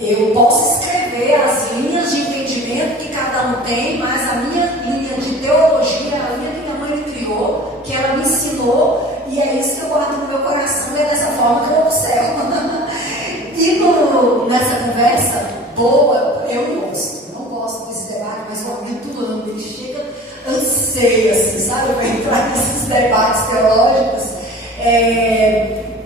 Eu posso escrever as linhas de entendimento que cada um tem, mas a minha linha de teologia é a linha que minha mãe me criou, que ela me ensinou, e é isso que eu guardo no meu coração, e é dessa forma que eu observo. E nessa conversa boa, eu não gosto desse debate, mas o amigo amo, ele chega, anseia, assim, sabe, para entrar nesses debates teológicos.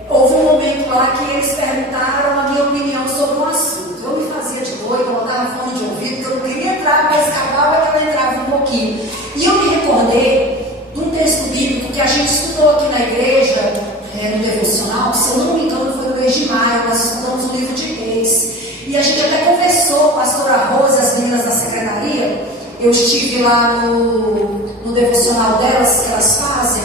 Houve um momento lá que eles perguntaram a minha opinião sobre um assunto. Eu me fazia de doida, eu botava fone de ouvido, porque eu não queria entrar, mas acabava que ela entrava um pouquinho. E eu me recordei de um texto bíblico que a gente estudou aqui na igreja, no devocional, se eu não me engano foi no mês de maio, nós estudamos o livro de Reis. E a gente até conversou, a pastora Rosa e as meninas da secretaria, eu estive lá no devocional delas, que elas fazem,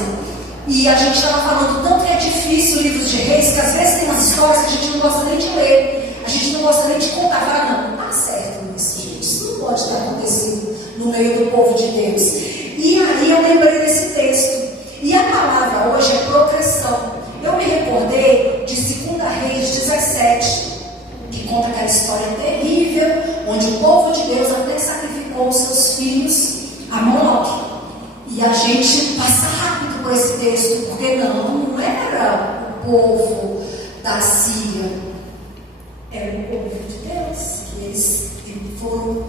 e a gente estava falando tanto que é difícil o livro de Reis, que às vezes tem umas histórias que a gente não gosta nem de ler, a gente não gosta nem de contar, fala, não está certo isso, gente, isso não pode ter acontecido no meio do povo de Deus. E aí eu lembrei desse texto, e a palavra hoje é progressão. Eu me recordei de 2 Reis 17, que conta aquela história terrível, onde o povo de Deus até sacrificou os seus filhos a Moloque. E a gente passa rápido por esse texto, porque não era o povo da Síria, era o povo de Deus, que eles foram,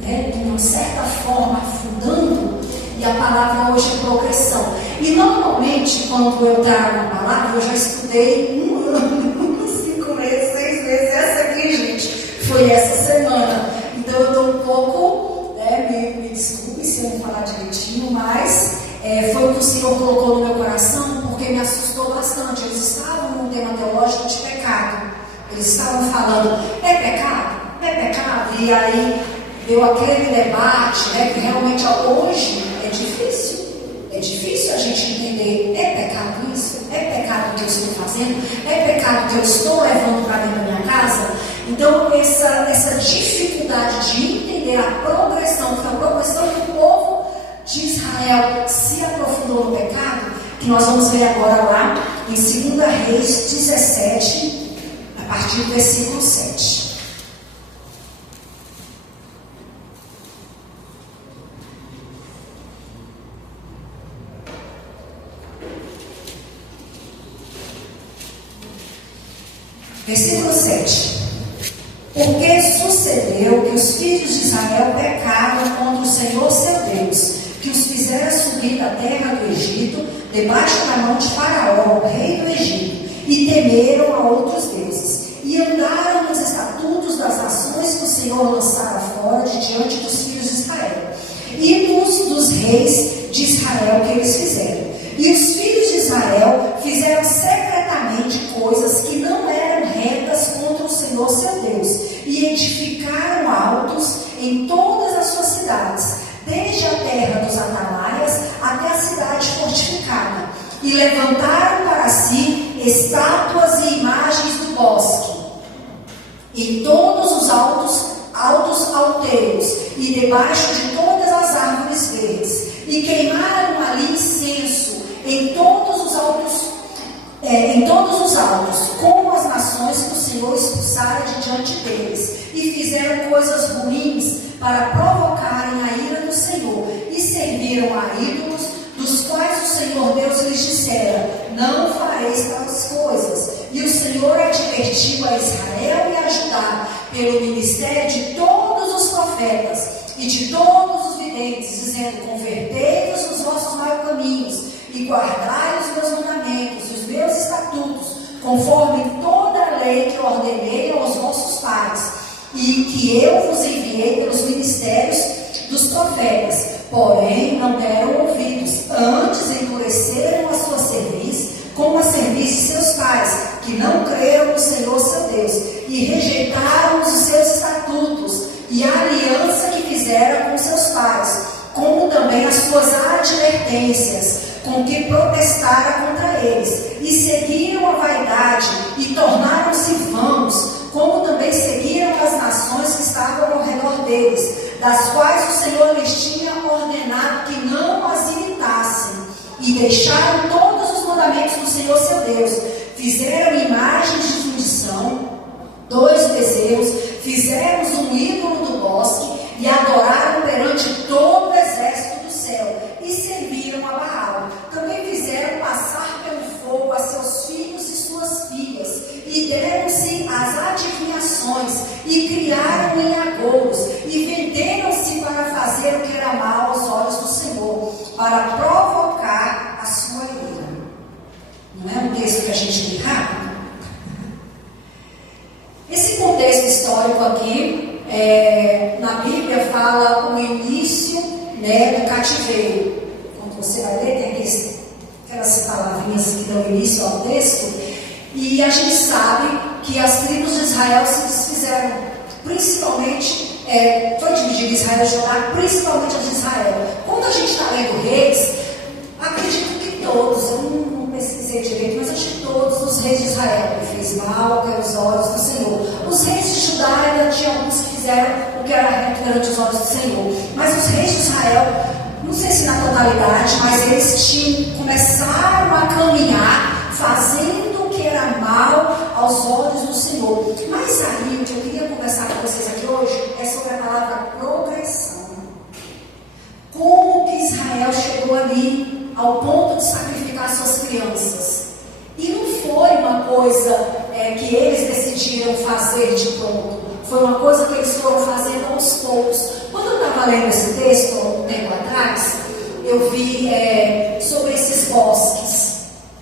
de uma certa forma, afundando, e a palavra hoje é progressão. E normalmente, quando eu trago uma palavra, eu já estudei 1 ano, 5 meses, 6 meses, essa aqui, gente, foi essa semana. Então eu estou um pouco, me desculpe se eu não falar direitinho, mas foi o que o Senhor colocou no meu coração, porque me assustou bastante. Eles estavam num tema teológico de pecado. Eles estavam falando, é pecado? É pecado? E aí deu aquele debate, que realmente hoje é difícil. É difícil a gente entender, é pecado isso? É pecado que eu estou fazendo? É pecado que eu estou levando para dentro da minha casa? Então, essa dificuldade de entender a progressão, que foi a progressão que o povo de Israel se aprofundou no pecado, que nós vamos ver agora lá em 2 Reis 17, a partir do versículo 7. Versículo 7. Porque sucedeu que os filhos de Israel pecaram contra o Senhor seu Deus, que os fizera subir da terra do Egito, debaixo da mão de Faraó, o rei do Egito, e temeram a outros deuses, e andaram nos estatutos das nações que o Senhor lançara fora de diante dos filhos de Israel, e dos reis de Israel que eles fizeram. E os filhos de Israel fizeram secretamente coisas que não eram retas contra o Senhor seu Deus, e edificaram altos em todas as suas cidades, desde a terra dos Atalaias até a cidade fortificada, e levantaram para si estátuas e imagens do bosque, em todos os altos alteiros, e debaixo de todas as árvores verdes, e queimaram ali incenso em todos os altos, como as nações que o Senhor expulsara de diante deles, e fizeram coisas ruins para provocarem a ira do Senhor, e serviram a ídolos, dos quais o Senhor Deus lhes dissera, não fareis tais coisas. E o Senhor advertiu a Israel e a Judá, pelo ministério de todos os profetas e de todos os videntes, dizendo, convertei-vos nos vossos maus caminhos, e guardai os meus mandamentos e os meus estatutos, conforme toda a lei que ordenei aos vossos pais, e que eu vos enviei pelos ministérios dos profetas. Porém, não deram ouvidos, antes endureceram a sua cerviz, como a cerviz de seus pais, que não creram no Senhor seu Deus, e rejeitaram os seus estatutos, e a aliança que fizeram com seus pais, como também as suas advertências, com que protestara contra eles, e seguiram a vaidade, e tornaram-se vãos, como também seguiram as nações que estavam ao redor deles, das quais o Senhor lhes tinha ordenado que não as imitassem, e deixaram todos os mandamentos do Senhor seu Deus, fizeram imagens de fundição, 2 bezerros, Não é um texto que a gente lê rápido? Esse contexto histórico aqui, na Bíblia, fala o início, né, do cativeiro. Quando você vai ler, tem aquelas palavrinhas que dão início ao texto, e a gente sabe que as tribos de Israel se desfizeram, principalmente, foi dividido Israel e Judá, principalmente as de Israel. Quando a gente está lendo Reis, acredito que todos, eu não pesquisei direito, mas acho que todos os reis de Israel, que fez mal pelos olhos do Senhor. Os reis de Judá ainda tinha alguns que fizeram o que era reto perante os olhos do Senhor. Mas os reis de Israel, não sei se na totalidade, mas eles começaram a caminhar fazendo o que era mal aos olhos do Senhor. Mas aí, o que eu queria conversar com vocês aqui hoje é sobre a palavra progressão. Como que Israel chegou ali ao ponto de sacrificar suas crianças? E não foi uma coisa que eles decidiram fazer de pronto. Foi uma coisa que eles foram fazendo aos poucos. Quando eu estava lendo esse texto, um tempo atrás, eu vi sobre esses bosques.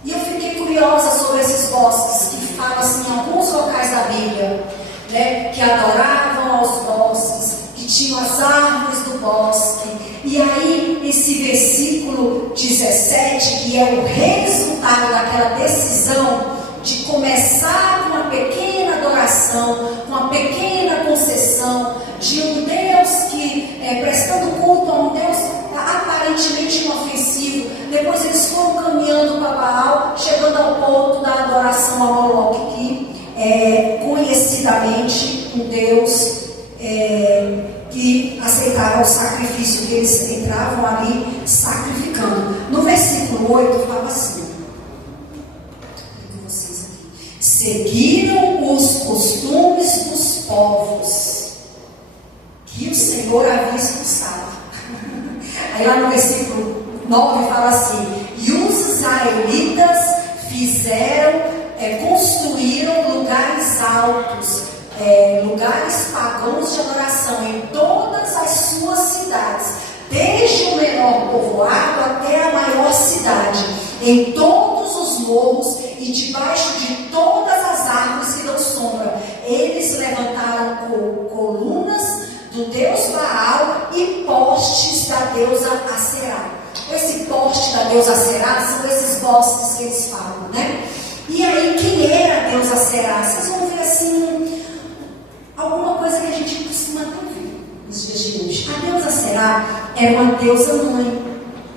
E eu fiquei curiosa sobre esses bosques, que falam assim, em alguns locais da Bíblia, né, que adoravam aos bosques, que tinham as árvores do bosque. E aí, esse versículo 17, que é o resultado daquela decisão de começar com uma pequena adoração, com uma pequena concessão de um Deus que, prestando culto a um Deus aparentemente inofensivo, depois eles foram caminhando para Baal, chegando ao ponto da adoração a Moloque, que é conhecidamente um Deus que aceitava o sacrifício, que eles entravam ali sacrificando. No versículo 8 fala assim: seguiram os costumes dos povos que o Senhor havia expulsado. Aí lá no versículo 9 fala assim: e os israelitas construíram lugares altos, lugares pagãos de adoração em todas as suas cidades, desde o menor povoado até a maior cidade, em todos os morros e debaixo de todas as árvores que dão sombra. Eles levantaram colunas do deus Baal e postes da deusa Aserá. Esse poste da deusa Aserá são esses bosques que eles falam, né? E aí, quem era a deusa Aserá? Vocês vão ver assim, alguma coisa que a gente costuma ver nos dias de hoje. A deusa Aserá era uma deusa mãe,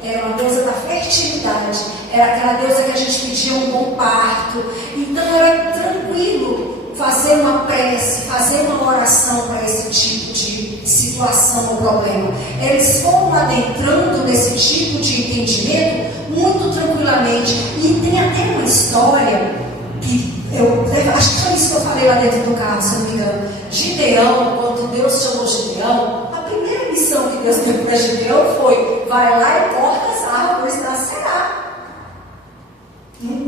era uma deusa da fertilidade, era aquela deusa que a gente pedia um bom parto. Então era tranquilo fazer uma prece, fazer uma oração para esse tipo de situação ou problema. Eles foram adentrando nesse tipo de entendimento muito tranquilamente. E tem até uma história que acho que foi isso que eu falei lá dentro do carro, se não me engano. Gideão, quando Deus chamou Gideão, a primeira missão que Deus deu para Gideão foi: vai lá e corta as árvores da Será.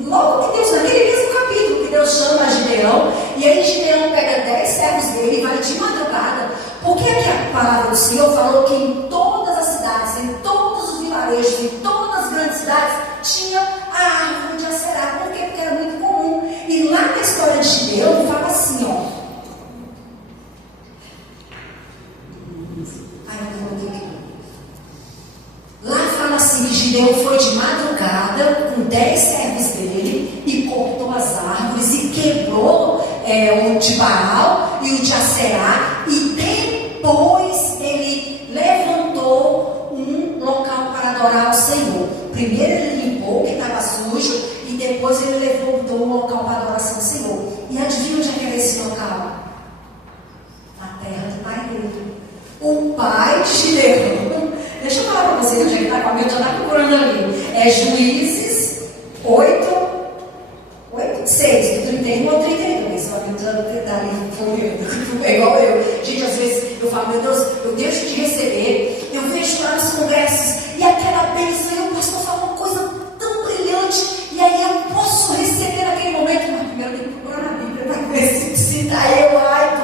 Logo que Deus, naquele mesmo capítulo, que Deus chama Gideão, e aí Gideão pega 10 servos dele e vai de madrugada. Porque aqui a palavra do Senhor falou que em todas as cidades, em todos os vilarejos, em todas as grandes cidades, tinha a árvore de Aserá. Por quê? Porque era muito comum. E lá na história de Gideão fala assim, ó. Lá fala assim que Gideão foi de madrugada com 10 servos dele e cortou as árvores e quebrou o de Baal e o de Aserá, e depois ele levantou um local para adorar ao Senhor. Primeiro ele limpou o que estava sujo e depois ele levantou um local para adoração ao Senhor. E adivinha onde é que era esse local? Na terra do pai dele. O pai de Gideão. Deixa eu falar para vocês onde é que está com a mente, já está procurando ali. É Juízes 6, do 31 ao 32. Olha, eu está ali, é igual eu. Gente, às vezes eu falo, meu Deus, eu deixo de receber, eu vejo lá nos congressos, e aquela bênção, e o pastor fala uma coisa tão brilhante, e aí eu posso receber naquele momento, mas primeiro eu tenho que procurar na Bíblia para ver se está eu,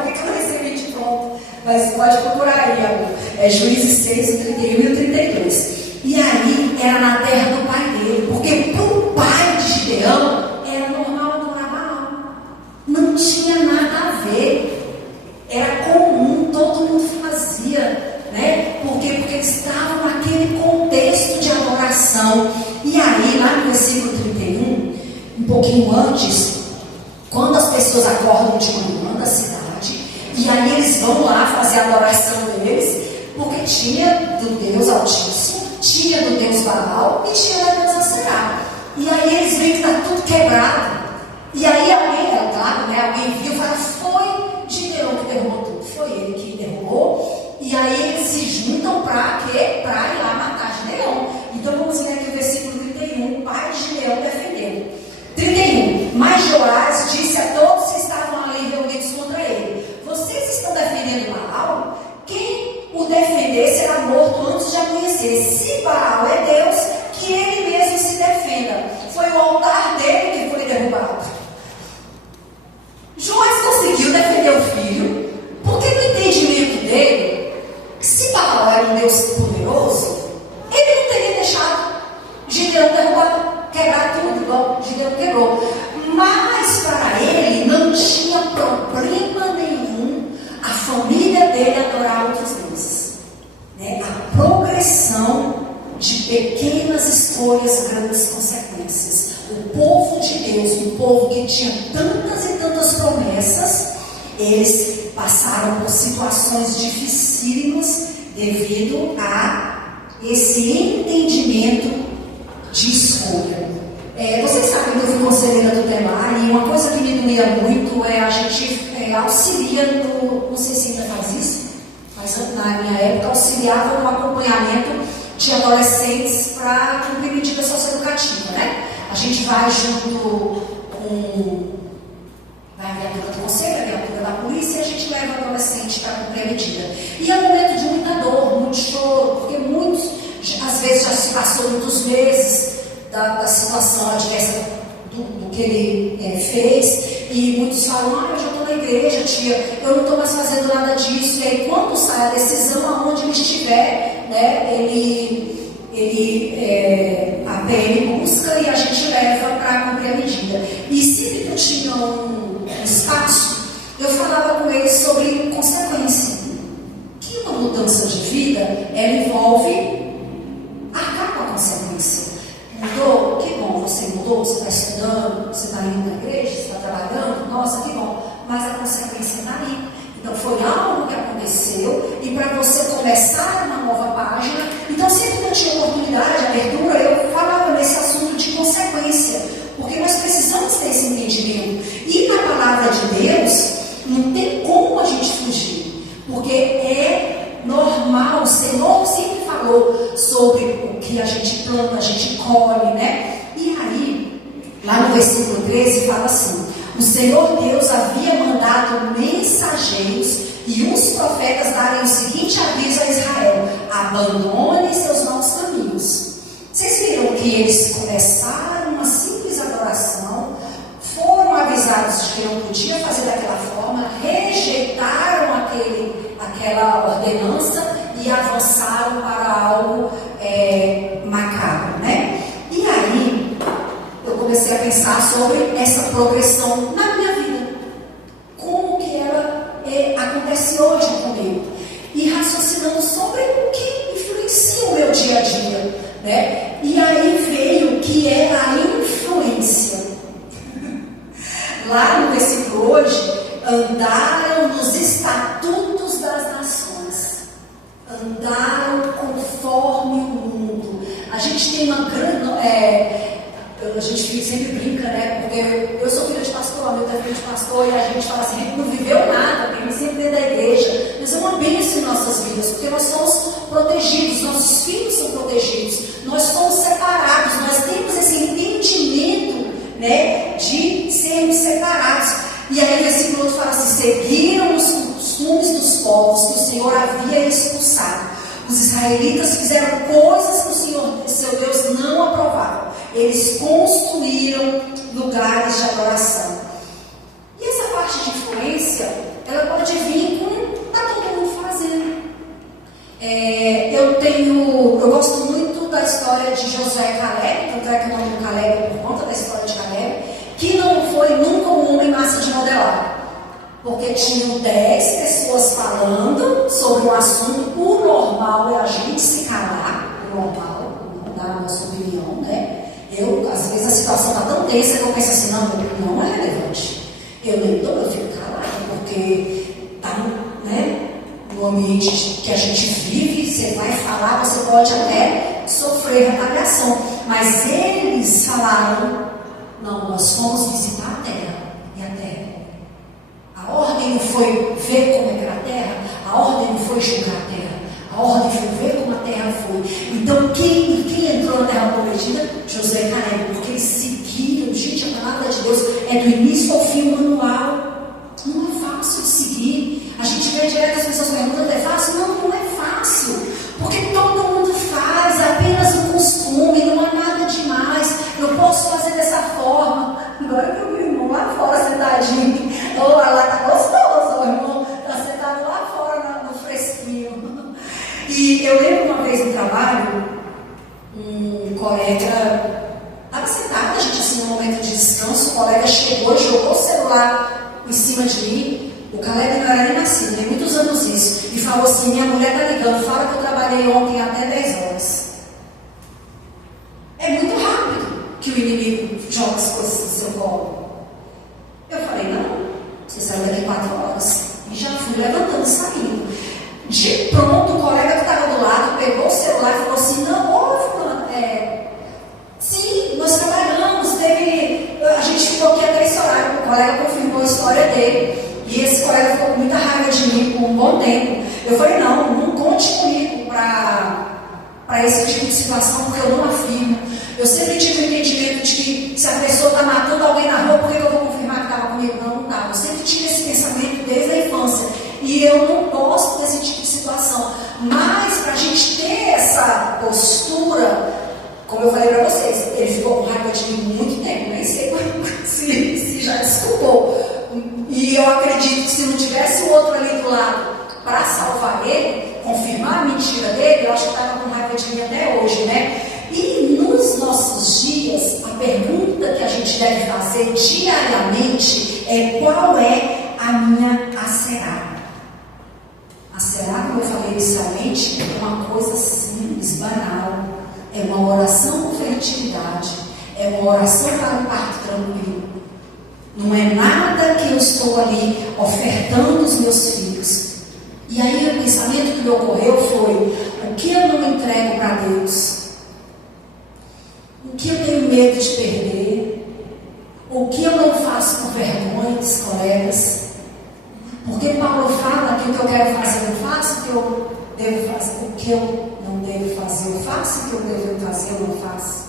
por que eu não recebi de pronto? Mas pode procurar aí, amor. É Juízes 6, o 31 e o 32. E aí era na terra do pai dele, porque para o pai de Gideão pouquinho antes, quando as pessoas acordam de manhã da cidade, e aí eles vão lá fazer a adoração deles, porque tinha do Deus Altíssimo, tinha do Deus Baal e tinha da deusa Aserá. E aí eles veem que está tudo quebrado. E aí alguém, é claro, né, alguém viu e fala, foi Gideão que derrubou tudo, foi ele que derrubou. E aí eles se juntam para quê? Para ir lá matar Gideão. Então vamos ler aqui o versículo 31, o pai de Gideão defendeu. 31, mas Joás disse a todos que estavam ali reunidos contra ele, vocês estão defendendo Baal? Quem o defender será morto antes de amanhecer. Se Baal é Deus, que ele mesmo se defenda. Foi o altar dele que foi derrubado. Joás conseguiu defender o filho, porque no entendimento dele, se Baal era um Deus poderoso, ele não teria deixado Gideão derrubar, quebrar tudo, igual Gideão quebrou. Mas para ele não tinha problema nenhum a família dele adorar outros deuses. Né? A progressão de pequenas escolhas, grandes consequências. O povo de Deus, um povo que tinha tantas e tantas promessas, eles passaram por situações dificílimas devido a esse entendimento de escolha. Vocês sabem que eu fui conselheira do Temar, e uma coisa que me doía muito é a gente auxilia no, não sei se ainda faz isso, mas na minha época auxiliava no acompanhamento de adolescentes para cumprir medida socioeducativa, né? A gente vai junto com a viatura do conselho, a viatura da polícia, e a gente leva o adolescente para cumprir a medida. E é um momento de muita dor, muito choro, porque muitos, às vezes já se passou muitos meses da situação adversa do que ele fez, e muitos falam, eu já estou na igreja, tia, eu não estou mais fazendo nada disso. E aí quando sai a decisão, aonde ele estiver, né, a PM busca e a gente leva para cumprir a medida. E sempre que eu tinha um espaço, eu falava com eles sobre consequência. Que uma mudança de vida, ela envolve arcar com a consequência. Mudou? Que bom, você mudou, você está estudando, você está indo na igreja, você está trabalhando, nossa, que bom, mas a consequência está ali. Então foi algo que aconteceu, e para você começar uma nova página, então sempre que eu tinha oportunidade, abertura, eu falava nesse assunto de consequência, porque nós precisamos ter esse entendimento. E na palavra de Deus, não tem como a gente fugir, porque é normal, o Senhor sempre falou sobre o que a gente planta, a gente colhe, né? E aí, lá no versículo 13 fala assim, o Senhor Deus havia mandado mensageiros e uns profetas darem o seguinte aviso a Israel, abandone seus maus caminhos. Vocês viram que eles começaram uma simples adoração, foram avisados de que não podia fazer daquela forma, rejeitaram aquela ordenança e avançaram para algo macabro, né? E aí eu comecei a pensar sobre essa progressão na minha vida, como que ela acontece hoje comigo, e raciocinando sobre o que influencia o meu dia a dia, né? E aí veio o que é a influência. Lá no versículo hoje, andaram nos estatutos das nações, andaram conforme o mundo. A gente tem uma grande... a gente sempre brinca, né? Porque eu sou filha de pastor, a meu é filho de pastor, e a gente fala assim, a gente não viveu nada, porque sempre dentro da igreja, mas é uma bênção em nossas vidas, porque nós somos protegidos, nossos filhos são protegidos, nós somos separados, nós temos esse entendimento, né, de sermos separados. E aí o versículo fala assim, seguiram os costumes dos povos que o Senhor havia expulsado. Os israelitas fizeram coisas que o Senhor, seu Deus, não aprovava. Eles construíram lugares de adoração. E essa parte de influência, ela pode vir com está todo mundo fazendo. Eu gosto muito da história de Josué e Caleb, tanto é que o nome do Caleb é por conta da história de Caleb, que não foi nunca um homem massa de modelar. Porque tinham 10 pessoas falando sobre o assunto. O normal é a gente se calar, o normal, não dar a nossa opinião, né? Às vezes a situação está tão tensa que eu penso assim, não é relevante. Eu nem dou, eu fico calada, porque está no ambiente que a gente vive, você vai falar, você pode até sofrer retaliação. Mas eles falaram, não, nós fomos visitar a terra. E a terra? A ordem não foi ver como é que era a terra, a ordem não foi julgar a terra, a ordem foi ver como a terra foi. Então quem entrou na terra prometida? Josué e Caleb, porque eles seguiram. Gente, a palavra de Deus é do início ao fim, o manual. Não é fácil de seguir. A gente vê direto as pessoas perguntando, é fácil? Não é fácil, porque todo mundo faz, é apenas um costume, não é nada demais. Eu posso fazer dessa forma. Agora que o meu irmão lá fora sentadinho, lá tá gostoso, o irmão tá sentado lá fora no fresquinho. E eu lembro uma vez no trabalho, um colega estava sentado, a gente assim, num momento de descanso, o colega chegou e jogou o celular em cima de mim. O Caleb não era nem nascido, tem muitos anos isso, e falou assim, minha mulher tá ligando, fala que eu trabalhei ontem até 10 horas. É muito rápido que o inimigo joga as coisas no seu colo. Eu falei, não, você saiu daqui 4 horas. E já fui levantando e saindo. De pronto, o colega que estava do lado pegou o celular e falou assim, não, fulano, sim, nós trabalhamos, a gente ficou aqui até esse horário. O colega confirmou a história dele. E esse colega ficou com muita raiva de mim por um bom tempo. Eu falei, não conte comigo para esse tipo de situação, porque eu não afirmo. Eu sempre tive o entendimento de que se a pessoa está matando alguém na rua, por que eu vou confirmar que estava comigo? Não estava. Eu sempre tive esse pensamento desde a infância. E eu não gosto desse tipo de situação. Mas para a gente ter essa postura, como eu falei para vocês, ele ficou com raiva de mim muito tempo. Nem sei se já desculpou. E eu acredito que se não tivesse o outro ali do lado para salvar ele, confirmar a mentira dele, eu acho que estava com raiva de mim até hoje, né? E nos nossos dias, a pergunta que a gente deve fazer diariamente é: qual é a minha acerá? Acerá, como eu falei inicialmente, é uma coisa simples, banal. É uma oração com fertilidade. É uma oração para um parto tranquilo. Não é nada que eu estou ali ofertando os meus filhos. E aí o pensamento que me ocorreu foi: o que eu não entrego para Deus? O que eu tenho medo de perder? O que eu não faço por vergonha dos colegas? Porque Paulo fala que o que eu quero fazer eu faço, o que eu devo fazer, o que eu não devo fazer eu faço, o que eu devo fazer eu não faço.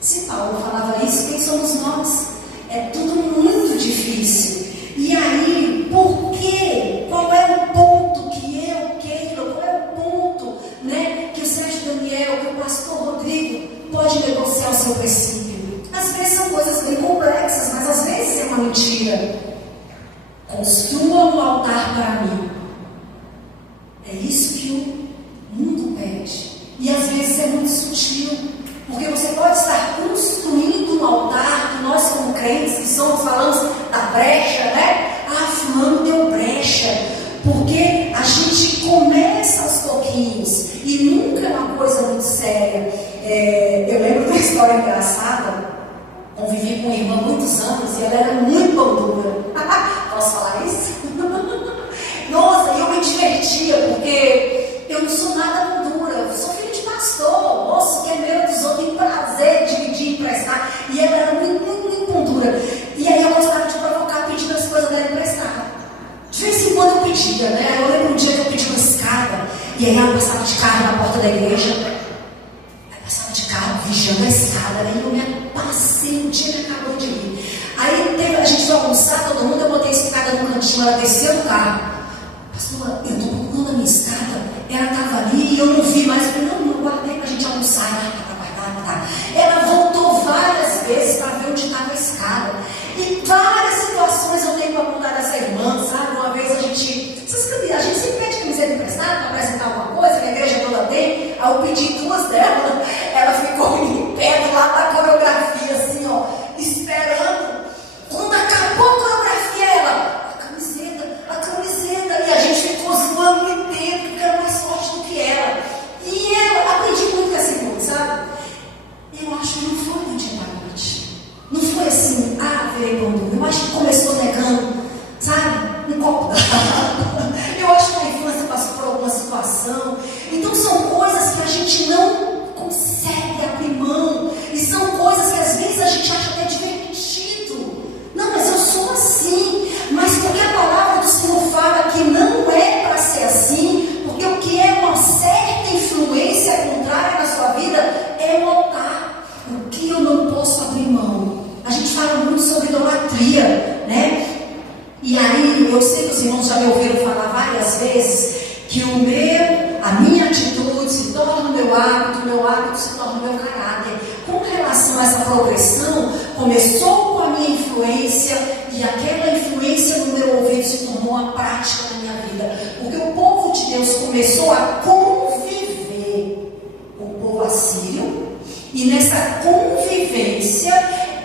Se Paulo falava isso, quem somos nós? É tudo muito difícil. E aí, por quê? Qual é o ponto que eu quero? Qual é o ponto, né, que o Sérgio Daniel, que o pastor Rodrigo pode negociar o seu princípio? Às vezes são coisas bem complexas, mas às vezes é uma mentira. Construa um altar para mim. É isso que o mundo pede. E às vezes é muito sutil. Porque você pode estar construindo um altar, que nós como crentes que somos, falamos da brecha, né? Fulano deu brecha. Porque a gente começa aos pouquinhos e nunca é uma coisa muito séria. Eu lembro de uma história engraçada. Convivi com uma irmã há muitos anos e ela era muito pão dura. Posso falar isso? Nossa, eu me divertia porque eu não sou nada pão dura. Eu sou filho de pastor, moço que é meu dos outros, tem prazer de dividir e emprestar. E ela era muito pão dura. E aí eu gostava de provocar pedindo as coisas dela emprestar. De vez em quando eu pedia, né? Eu lembro um dia que eu pedi uma escada e aí ela passava de carro na porta da igreja. Aí passava de carro vigiando a escada. Aí eu me passei um dia que acabou de vir. Aí a gente foi almoçar, todo mundo, eu botei a escada no cantinho, ela desceu do carro. Pastor, eu estou procurando a minha escada, ela estava ali e eu não vi mais. Eu falei, não, guardei para a gente almoçar. Está guardada, tá. Ela voltou várias vezes para ver onde estava a escada. E várias situações eu tenho para contar dessa irmã, sabe? Uma vez a gente sempre pede camiseta emprestada para apresentar alguma coisa, que a igreja toda tem. Aí eu pedi 2 delas, ela ficou em pé do lado da coreografia, assim, ó, esperando. Quando acabou a coreografia, ela, a camiseta, e a gente ficou zoando o tempo, porque era mais forte do que ela. E eu aprendi muito com essa irmã, sabe? Eu acho que não foi no dia da que começou negando, sabe, um copo d'água. Eu acho que na infância passou por alguma situação. Então são coisas que a gente não consegue abrir mão. E são coisas que às vezes a gente acha até divertido. Não, mas eu sou assim. Mas porque a palavra do Senhor fala que não é para ser assim, porque o que é uma certa influência contrária na sua vida é um altar. O que eu não posso abrir mão? A gente fala muito sobre idolatria, né? E aí, eu sei que os irmãos já me ouviram falar várias vezes que a minha atitude se torna o meu hábito se torna o meu caráter. Com relação a essa progressão, começou com a minha influência e aquela influência no meu ouvido se tornou uma prática na minha vida. Porque o povo de Deus começou a conviver com o povo assírio e nessa convivência,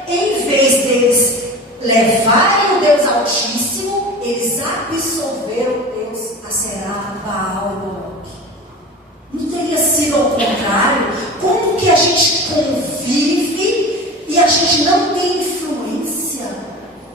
em vez deles levarem o Deus Altíssimo, eles absorveram o Deus Aserá, Baal. Não teria sido ao contrário? Como que a gente convive e a gente não tem influência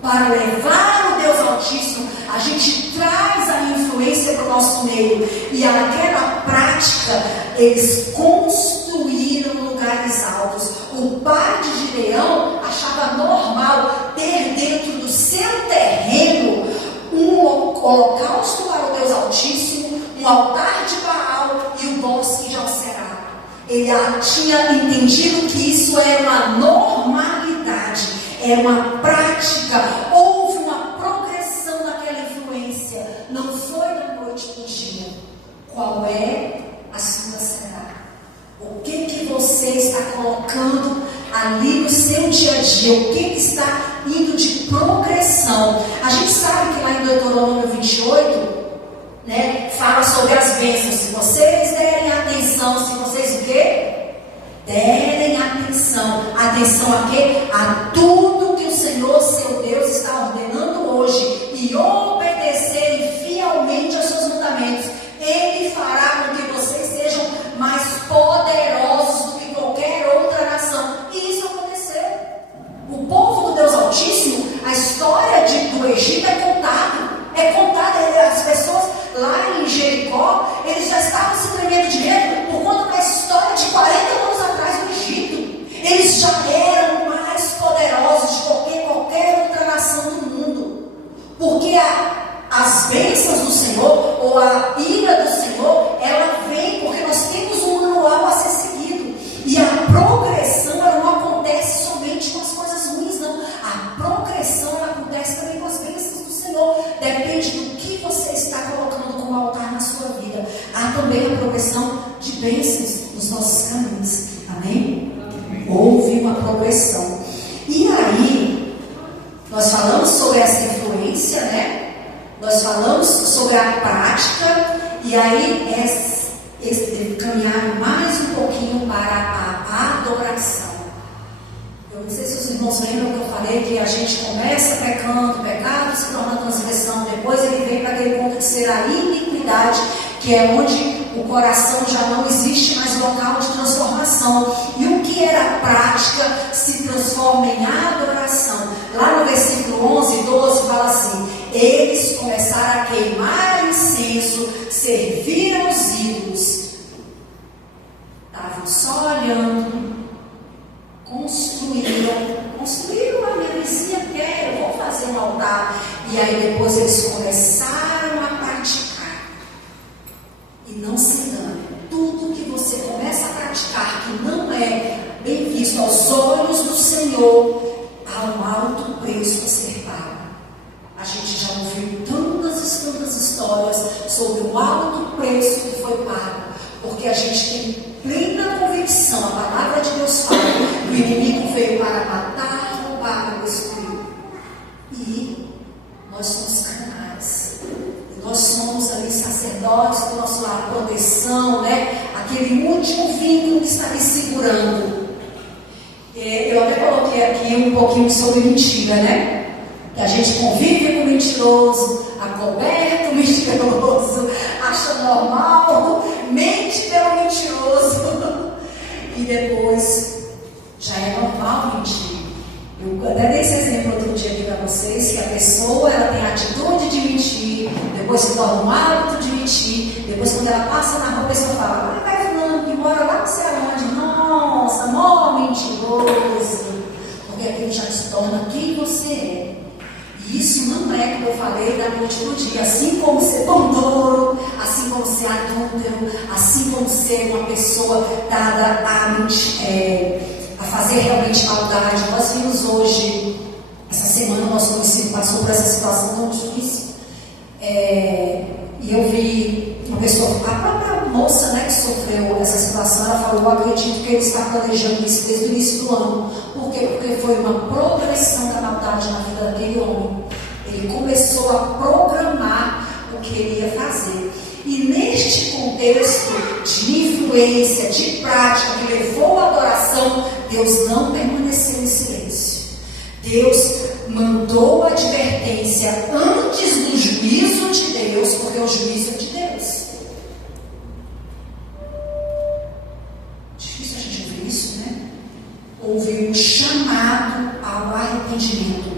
para levar o Deus Altíssimo? A gente traz a influência para o nosso meio. E naquela prática, eles construíram lugares altos. O pai de Gideão achava normal ter dentro do seu terreno um holocausto para o Deus Altíssimo, um altar de Baal e o bosque de Alcerá. Ele tinha entendido que isso era uma normalidade, era uma prática, houve uma progressão naquela influência, não foi da noite para o dia. Qual é a sua Será? O que você está colocando ali no seu dia a dia? O que está indo de progressão? A gente sabe que lá em Deuteronômio 28, né, fala sobre as bênçãos. Se vocês derem atenção, se vocês o quê? Derem atenção. Atenção a quê? A tudo que o Senhor, seu Deus, está ordenando hoje e obedecerem fielmente aos seus mandamentos. Ele fará com que vocês sejam mais poderosos do que qualquer outra nação. E isso aconteceu. O povo do Deus Altíssimo, a história do Egito é contada. As pessoas lá em Jericó, eles já estavam se tremendo de medo por conta da história de 40 anos atrás no Egito. Eles já eram mais poderosos do que qualquer outra nação do mundo. Porque as bênçãos do Senhor, ou a ira do Senhor, ela vem porque nós temos um manual a ser seguido. E a progressão, ela não acontece somente com as coisas ruins, não. A progressão, ela acontece também com as bênçãos do Senhor. Depende do que você está colocando como altar na sua vida. Há também a progressão de bênçãos nos nossos caminhos. Amém? Houve uma progressão. E aí, nós falamos sobre essa influência, né? Nós falamos sobre a prática, e aí caminhar mais um pouquinho para a adoração. Eu não sei se os irmãos lembram que eu falei que a gente começa pecando, pecado se torna transgressão, depois ele vem para aquele ponto de ser a iniquidade, que é onde o coração já não existe mais local de transformação. E o que era prática se transforma em adoração. Lá no versículo 11 e 12 fala assim: eles começaram a queimar incenso, serviram os ídolos, estavam só olhando, construíram a minha vizinha quer, eu vou fazer um altar. E aí depois eles começaram a praticar. E não se engane, tudo que você começa a praticar que não é bem visto aos olhos do Senhor, há um alto preço a ser pago. A gente já ouviu tantas e tantas histórias sobre o alto preço que foi pago, porque a gente tem plena convicção, a palavra de Deus fala que o inimigo veio para matar, roubar e destruir. E nós somos canais. Nós somos ali sacerdotes do nosso lar, proteção, né? Aquele último vínculo que está me segurando. Eu até coloquei aqui um pouquinho sobre mentira, né? Que a gente convive com o mentiroso, acoberta o mentiroso, acha normal, mente pelo mentiroso. E depois já é normal mentir. Eu até dei esse exemplo outro dia. dia aqui para vocês que a pessoa ela tem a atitude de mentir, depois se torna um hábito de mentir, depois quando ela passa na rua a pessoa fala, vai fulano que mora lá não sei aonde, nossa, mó mentiroso, porque aquele já se torna quem você é. E isso não é como eu falei da noite pro dia, assim como ser bondoso, assim como ser adúltero, assim como ser uma pessoa dada a fazer realmente maldade. Nós vimos hoje, essa semana, o nosso município passou por essa situação tão difícil. E eu vi uma pessoa, a própria moça, né, que sofreu essa situação, ela falou, eu acredito que ele está planejando isso desde o início do ano. Por quê? Porque foi uma progressão da maldade na vida daquele homem. Ele começou a programar o que ele ia fazer. E neste contexto de influência, de prática, que levou à adoração, Deus não permaneceu em silêncio. Deus mandou a advertência antes do juízo de Deus, porque o juízo é de Deus. Difícil a gente ouvir isso, né? Houve um chamado ao arrependimento.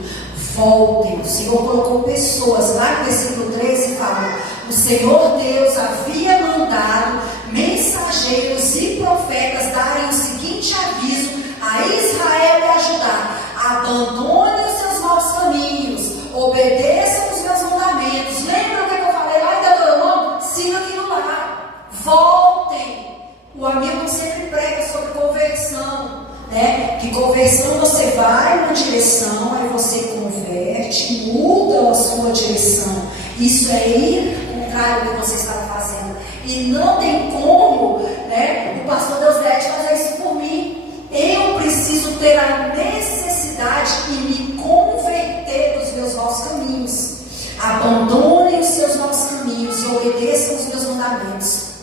Voltem. O Senhor colocou pessoas lá no versículo 13 e fala: o Senhor Deus havia mandado mensageiros e profetas darem o seguinte aviso a Israel e a Judá: abandone os seus maus caminhos, obedeçam os meus mandamentos. Lembra o que eu falei lá em Deuteronômio? Siga aquilo lá. Voltem. O amigo sempre prega sobre conversão, né? Que conversão, você vai numa direção, aí você converte, muda a sua direção. Isso é ir contrário ao que você estava fazendo. E não tem como, né, o pastor Deusdete fazer isso por mim. Eu preciso ter a necessidade de me converter dos meus maus caminhos. Abandonem os seus maus caminhos e obedeçam os meus mandamentos.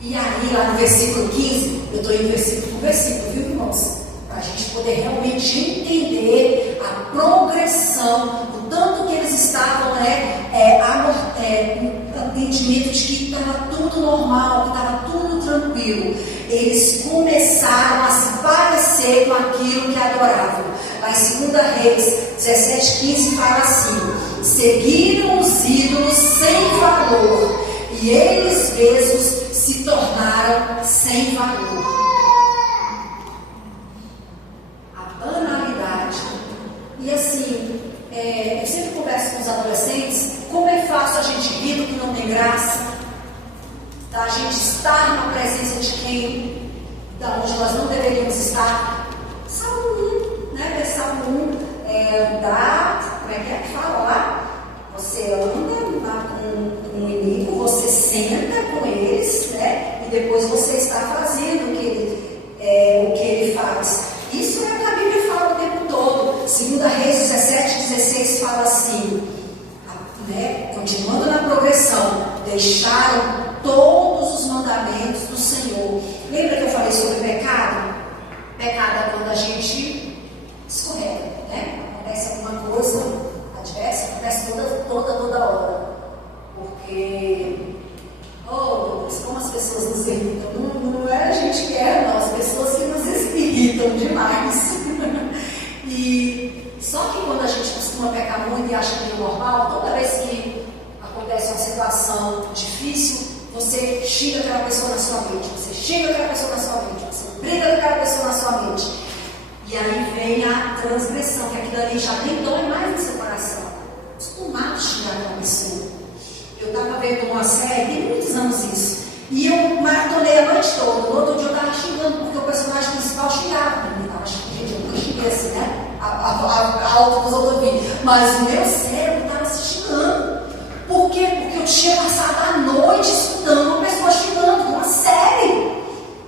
E aí, lá no versículo 15, eu estou indo versículo por versículo, viu, irmãos? Para a gente poder realmente entender a progressão, o tanto que eles estavam, no entendimento de que estava tudo normal, que estava tudo tranquilo. Eles começaram a se parecer com aquilo que adoravam. Lá em 2 Reis 17:15 fala assim: seguiram os ídolos sem valor, e eles mesmos se tornaram sem valor. A banalidade. E assim, eu sempre converso com os adolescentes, como é fácil a gente rir do que não tem graça, da gente estar na presença de quem, da onde nós não deveríamos estar. Salmo 1, né? Salmo 1, andar, como é que fala lá? Você anda com o inimigo, você senta com eles, né? E depois você está fazendo o que ele faz. Isso é o que a Bíblia fala o tempo todo. 2 Reis 17:16 fala assim, né? Continuando na progressão, deixaram todos os mandamentos do Senhor. Lembra que eu falei sobre pecado? Pecado é quando a gente escorrega, né? Acontece alguma coisa adversa, acontece toda hora. Porque, oh Deus, como as pessoas nos irritam. Não é a gente que é, não, as pessoas que nos irritam demais. E só que quando a gente costuma pecar muito e acha que é normal, toda vez que acontece uma situação difícil, você xinga aquela pessoa na sua mente, você xinga aquela pessoa na sua mente, você briga com aquela pessoa na sua mente. E aí vem a transgressão, que aquilo ali já nem dói mais no seu coração. Acostumado xingar aquela pessoa. Eu estava vendo uma série, tem muitos anos isso, e eu maratonei a noite toda. No outro dia eu estava xingando, porque o personagem principal xingava. Eu estava xingando, eu nunca xinguei assim, né? A alta dos outros ouvidos. Mas o meu cérebro estava se xingando. Por quê? Porque eu tinha passado a noite escutando uma pessoa xingando, uma série.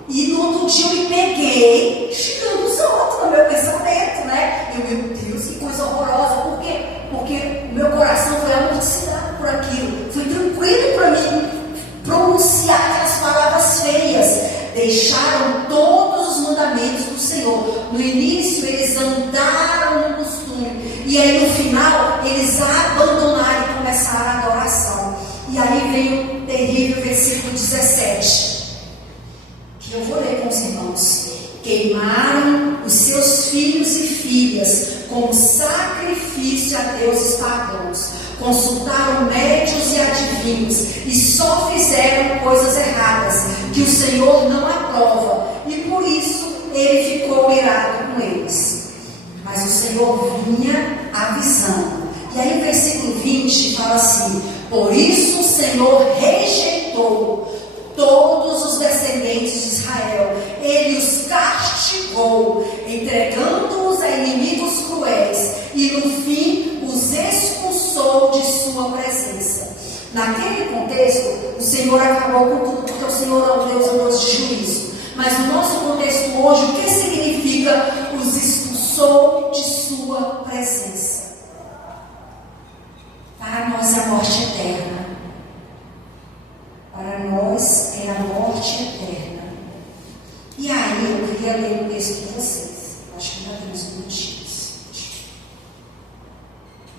E no outro dia eu me peguei xingando os outros no meu pensamento, né? E eu, meu Deus, que coisa horrorosa. Por quê? Porque o meu coração foi amortecido por aquilo. Foi tranquilo para mim pronunciar aquelas palavras feias. Deixaram todos os mandamentos do Senhor. No início eles andaram no costume. E aí no final eles abandonaram e começaram a adoração. E aí veio o terrível versículo 17. Que eu vou ler com os irmãos. Queimaram os seus filhos e filhas como sacrifício sacrifício a deuses pagãos, consultaram médios e adivinhos e só fizeram coisas erradas que o Senhor não aprova, e por isso ele ficou irado com eles. Mas o Senhor vinha avisando. E aí o versículo 20 fala assim: por isso o Senhor rejeitou todos os descendentes de Israel, ele os castigou, entregando-os a inimigos cruéis, e no fim os expulsou de sua presença. Naquele contexto, o Senhor acabou com tudo, porque o Senhor é o Deus de juízo. Mas no nosso contexto hoje, o que significa os expulsou de sua presença? Para nós é a morte eterna. Para nós é a morte eterna. E aí eu queria ler um texto para vocês. Acho que ainda temos minutinhos.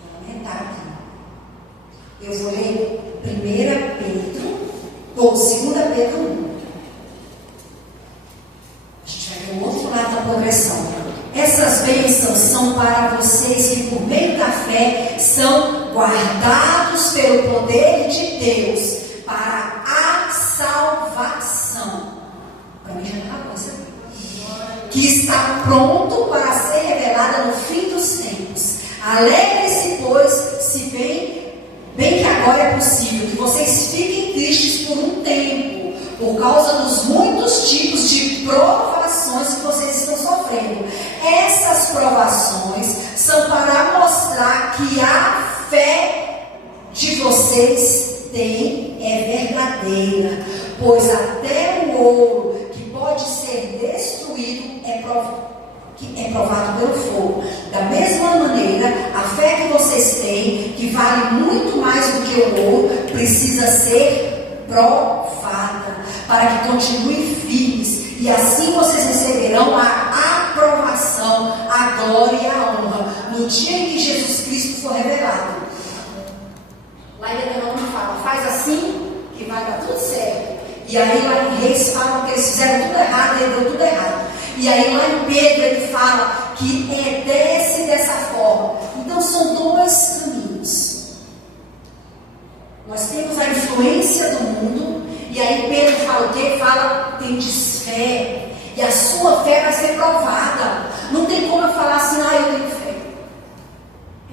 Vou aumentar aqui. Eu vou ler 1 Pedro, ou 2 Pedro 1. A gente vai ver o outro lado da progressão. Essas bênçãos são para vocês que por meio da fé são guardados pelo poder de Deus para a salvação. Para mim já acabou isso aqui. Que está pronto para ser revelada no fim dos tempos. Alegre-se, pois, se bem que agora é possível que vocês fiquem tristes por um tempo, por causa dos muitos tipos de provações que vocês estão sofrendo. Essas provações são para mostrar que a fé de vocês é verdadeira, pois até o ouro que pode ser destruído é provado pelo fogo. Da mesma maneira, a fé que vocês têm, que vale muito mais do que o ouro, precisa ser provada, para que continuem firmes, e assim vocês receberão a aprovação, a glória e a honra no dia em que Jesus Cristo for revelado. Lá em Deuteronômio fala: faz assim que vai dar tudo certo. E aí lá em Reis falam que eles fizeram tudo errado e deu tudo errado. E aí lá em Pedro ele fala que desce dessa forma. Então são dois caminhos. Nós temos a influência do mundo, e aí Pedro fala o quê? Fala: tendes fé, e a sua fé vai ser provada. Não tem como eu falar assim: eu tenho fé.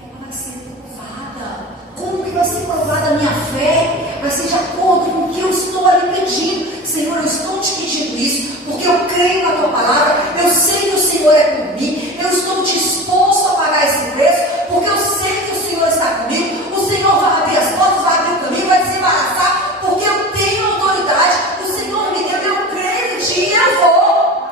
Ela vai ser provada. Como que vai ser provada a minha fé? Vai ser de acordo com o que eu estou ali pedindo. Senhor, eu estou te pedindo isso, porque eu creio na tua palavra, eu sei que o Senhor é por mim, eu estou disposto a pagar esse preço, porque eu sei que o Senhor está comigo, o Senhor vai abrir as portas, vai abrir o caminho, vai desembaraçar, porque eu tenho autoridade, o Senhor me deu, eu creio em ti e eu vou.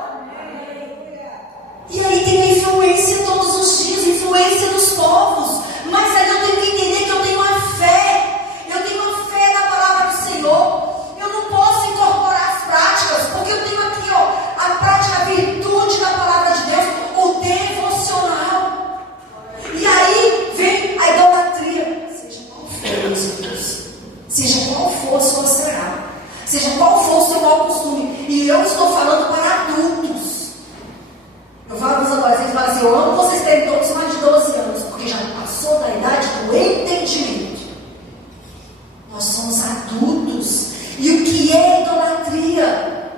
E aí tem a influência todos os dias, influência dos povos, mas aí eu tenho que entender que eu tenho a fé na palavra do Senhor. Eu não posso incorporar as práticas, porque eu tenho aqui a prática, a virtude da palavra de Deus, o devocional. E aí vem a idolatria, seja qual for o seu Deus, seja qual for a sua será, seja qual for o seu mau costume. E eu estou falando para adultos. Eu falo para os adolescentes, falo assim: eu amo vocês terem todos mais de 12 anos, porque já passou da idade do entendimento. Nós somos adultos. E o que é idolatria?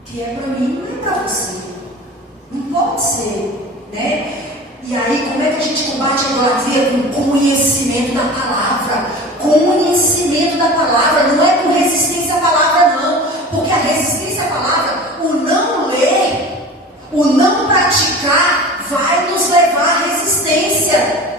O que é para mim não é para você. Não pode ser, né? E aí, como é que a gente combate a idolatria? Com conhecimento da palavra. Conhecimento da palavra. Não é com resistência à palavra, não. Porque a resistência à palavra, o não ler, o não praticar, vai nos levar à resistência.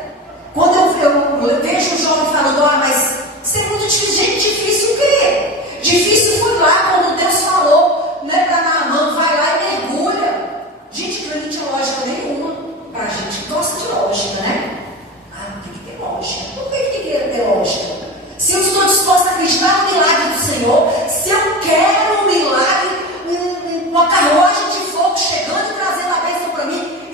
Quando eu vejo um jovem falando: mas isso é muito difícil. Gente, difícil o quê? Difícil foi lá quando Deus falou, né, para Naamã: vai lá e mergulha. Gente, que não tinha lógica nenhuma. Pra gente que gosta de lógica, né? Tem que ter lógica. Por que tem que ter lógica? Se eu estou disposta a acreditar no milagre do Senhor, se eu quero um milagre, uma carruagem de fogo chegando e trazendo a bênção para mim,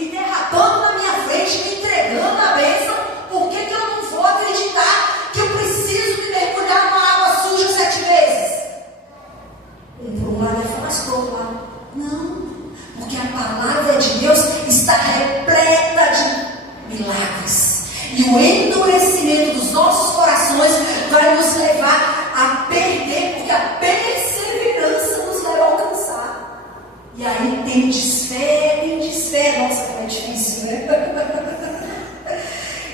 E o endurecimento dos nossos corações vai nos levar a perder, porque a perseverança nos leva a alcançar. E aí tem desfé. Nossa, como é difícil, né?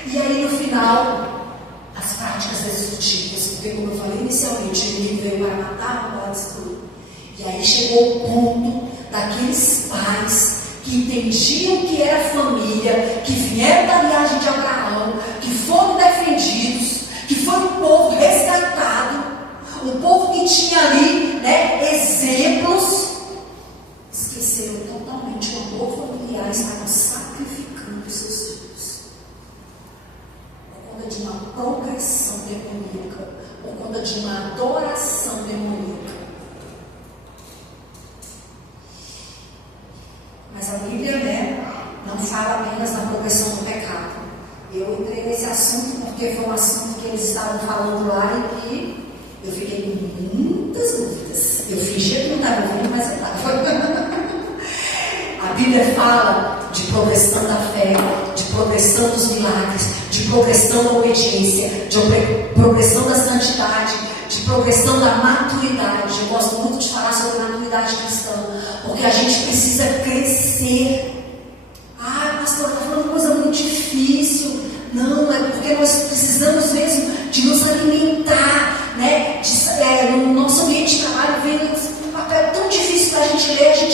E aí no final, as práticas destrutivas, porque como eu falei inicialmente, o inimigo veio para matar, roubar, destruir. E aí chegou o ponto daqueles pais que entendiam que era família, que vieram da linhagem de Abraão, que foram defendidos, que foi um povo resgatado, um povo que tinha ali, né, exemplos, esqueceram totalmente o amor familiar, estavam sacrificando seus filhos por conta de uma progressão demoníaca, por conta de uma adoração demoníaca. Mas a Bíblia, né, não fala apenas na progressão do pecado. Eu entrei nesse assunto porque foi um assunto que eles estavam falando lá e que eu fiquei com muitas dúvidas. Eu fingia que não estava ouvindo, mas eu estava. A Bíblia fala de progressão da fé, de progressão dos milagres, de progressão da obediência, de progressão da santidade, de progressão da maturidade. Eu gosto muito de falar sobre a maturidade cristã, porque a gente precisa crescer. Ah, pastor, está falando coisa muito difícil. Não, é porque nós precisamos mesmo de nos alimentar, né? No nosso ambiente de trabalho vem um papel tão difícil para a gente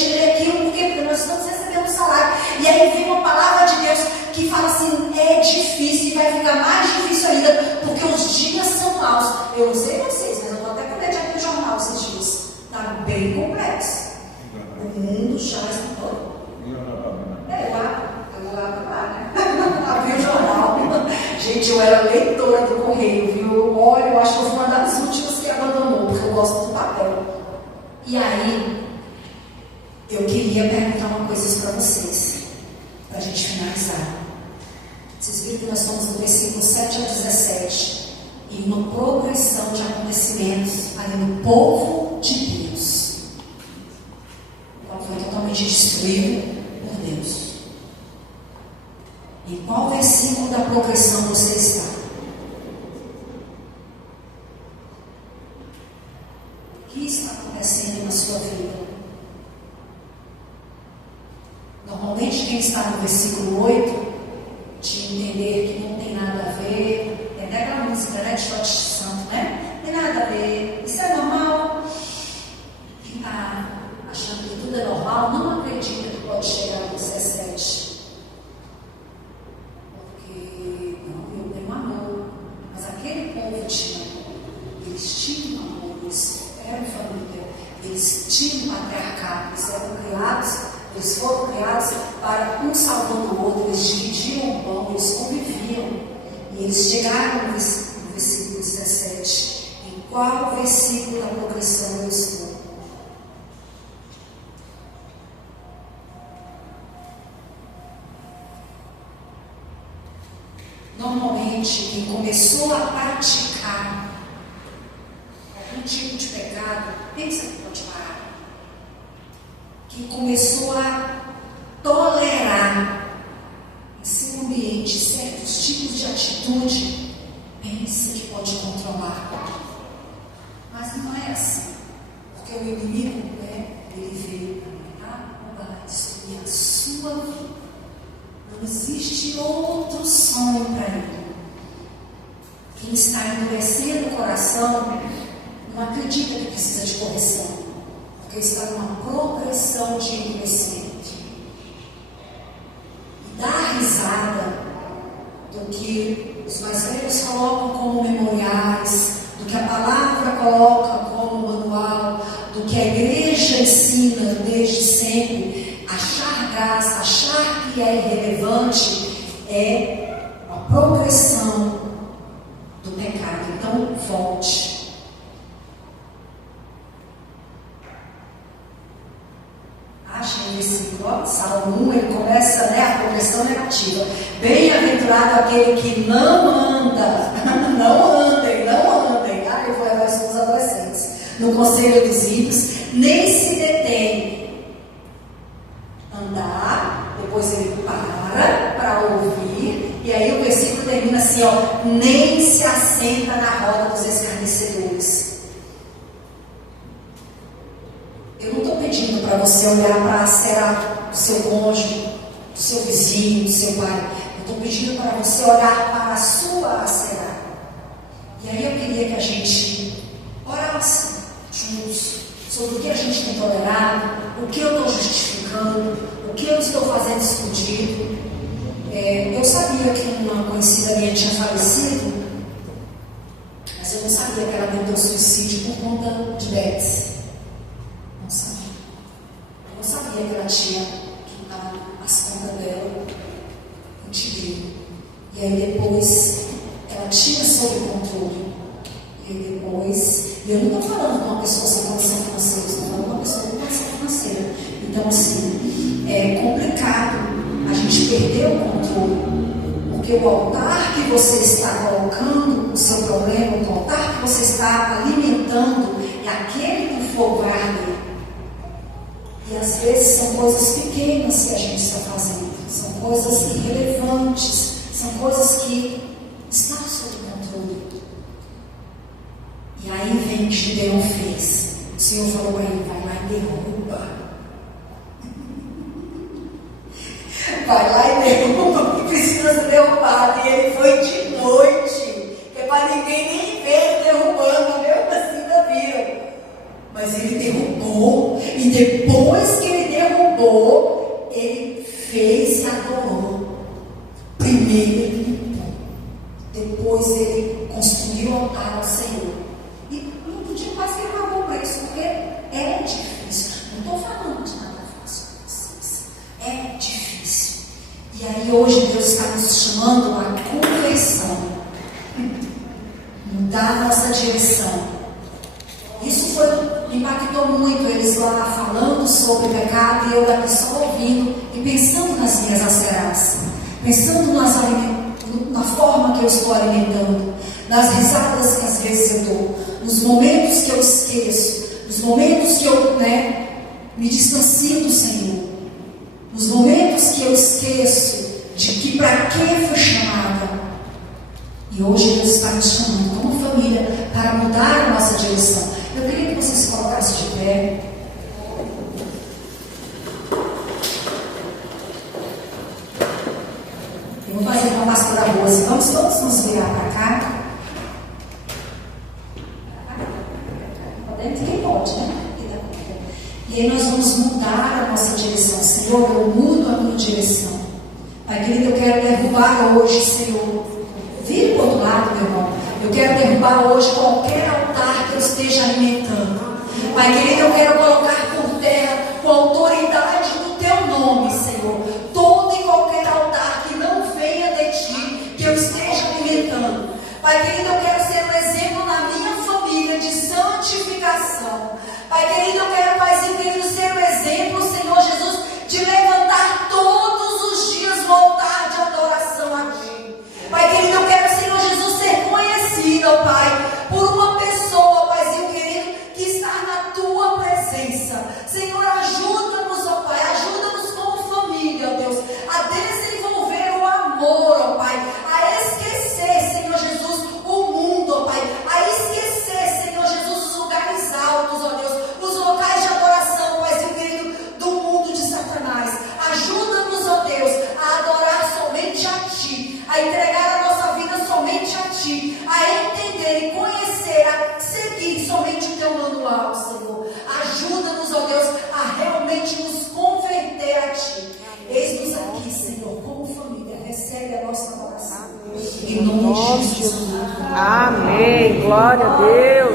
lê aquilo, porque nós estamos recebendo salário. E aí vem uma palavra de Deus que fala assim, é difícil e vai ficar mais difícil ainda, porque os dias são maus. Eu não sei vocês, mas eu estou até com medo de abrir o jornal esses dias. Está bem complexo. O mundo já está. Eu abro lá, né? Abri o jornal. Gente, eu era leitora do Correio, viu? Olha, eu acho que eu fui uma das últimas que abandonou, porque eu gosto do papel. E aí, eu queria perguntar uma coisa para vocês, para a gente finalizar. Vocês viram que nós estamos no versículo 7 a 17, e uma progressão de acontecimentos ali no povo de Deus, qual foi totalmente destruído por Deus. Em qual versículo da progressão você está? O que está acontecendo na sua vida? Normalmente quem está no versículo 8, de entender que não tem nada a ver, é aquela música, né, de Shot Santo, né? Não tem nada a ver, isso é normal. Quem está achando que tudo é normal, não acredita que pode chegar no 17. Aquele povo tinha amor, eles tinham amor, eles eram família, eles tinham patriarcado, eles foram criados para um salvando o outro, eles dividiam o pão, eles conviviam. E eles chegaram no versículo 17. Em qual versículo da progressão eu estou? Normalmente, quem começou a praticar algum tipo de pecado, pensa que pode parar. Quem começou a tolerar em seu ambiente certos tipos de atitude, pensa que pode controlar. Mas não é assim. Porque o inimigo, ele veio para matar, roubar, destruir a sua vida. Não existe outro sonho para ele. Quem está endurecendo o coração não acredita que precisa de correção, porque está numa progressão de endurecimento. E dá risada do que os mais velhos colocam como memoriais, do que a palavra coloca como manual, do que a igreja ensina desde sempre. Achar graça, achar que é irrelevante, é uma progressão do pecado. Então, volte. Achem esse Salmo 1, ele começa, a progressão negativa. Bem-aventurado aquele que não anda, não andem. Eu vou levar isso para os adolescentes. No conselho dos ímpios, nem se detém. Andar, depois ele para ouvir, e aí o versículo termina: ó, nem se assenta na roda dos escarnecedores. Eu não estou pedindo para você olhar para a acera do seu cônjuge, do seu vizinho, do seu pai. Eu estou pedindo para você olhar para a sua acera. E aí eu queria que a gente orasse juntos sobre o que a gente tem tolerado, o que eu estou justificando, o que eu estou fazendo escondido. Eu sabia que uma conhecida minha tinha falecido, mas eu não sabia que ela tentou suicídio por conta de diabetes. Não sabia. Eu não sabia que ela tinha quitado as contas dela no dinheiro. E aí depois ela tinha sob controle. E aí depois, e eu não estou falando de uma pessoa sem condição financeira, estou falando de uma pessoa com condição financeira. Então assim, é complicado a gente perder o controle. Porque o altar que você está colocando o seu problema, o altar que você está alimentando, é aquele que o fogo vai arder. E às vezes são coisas pequenas que a gente está fazendo, são coisas irrelevantes, são coisas que estão sob controle. E aí vem o que Gideão fez. O Senhor falou para ele: vai lá e derruba. Vai lá e derruba o que precisa ser derrubado. E ele foi de noite, que é para ninguém nem ver derrubando, mesmo assim ainda viram. Mas ele derrubou, e depois que ele derrubou, ele fez e adorou. Primeiro ele limpou, depois ele construiu o altar ao Senhor. E não podia quase que ele pagou o preço, porque é difícil. Não estou falando de nada fácil com vocês. É difícil. E aí hoje Deus está nos chamando a conversão, mudar a nossa direção. Isso me impactou muito, eles lá falando sobre pecado e eu daqui só ouvindo e pensando nas minhas aceradas, pensando na forma que eu estou alimentando, nas risadas que às vezes eu dou, nos momentos que eu esqueço, nos momentos que eu me distancio do Senhor, nos momentos que eu esqueço de que para que foi chamada. E hoje Deus está nos chamando como família para mudar a nossa direção. Eu queria que vocês colocassem de pé. Eu vou fazer uma pastora Rose. Vamos todos nos virar para cá. Podemos? Quem pode, né? E aí nós vamos mudar a nossa direção. Senhor, eu mudo a minha direção. Pai querido, eu quero derrubar hoje, Senhor. Vire para o outro lado, meu irmão. Eu quero derrubar hoje qualquer altar que eu esteja alimentando. Pai querido, eu quero colocar por terra, com a autoridade do Teu nome, Senhor, todo e qualquer altar que não venha de Ti, que eu esteja alimentando. Pai querido, eu quero ser um exemplo na minha família de santificação. Pai querido, eu quero, Paizinho querido, ser um exemplo, Senhor Jesus, de levantar todos os dias no altar de adoração a Ti. Pai querido, eu quero, Senhor Jesus, ser conhecido, ó Pai, por uma pessoa, Paizinho querido, que está na Tua presença. Senhor, ajuda-nos, ó Pai, ajuda-nos como família, ó Deus, a desenvolver o amor, ó Pai, a esquecer, Senhor Jesus, o mundo, ó Pai, a esquecer, Senhor Jesus, os lugares altos, ó Deus, os locais de adoração, Paizinho querido, do mundo de Satanás. Ajuda-nos, ó Deus, a adorar somente a Ti, a entregar a nossa vida somente a Ti, a entender e conhecer, a seguir somente o Teu manual, Senhor. Ajuda-nos, ó Deus, a realmente nos converter a Ti. Eis-nos aqui, Senhor, como família. Recebe a nossa oração. Em nome de Jesus. Amém. Glória a Deus.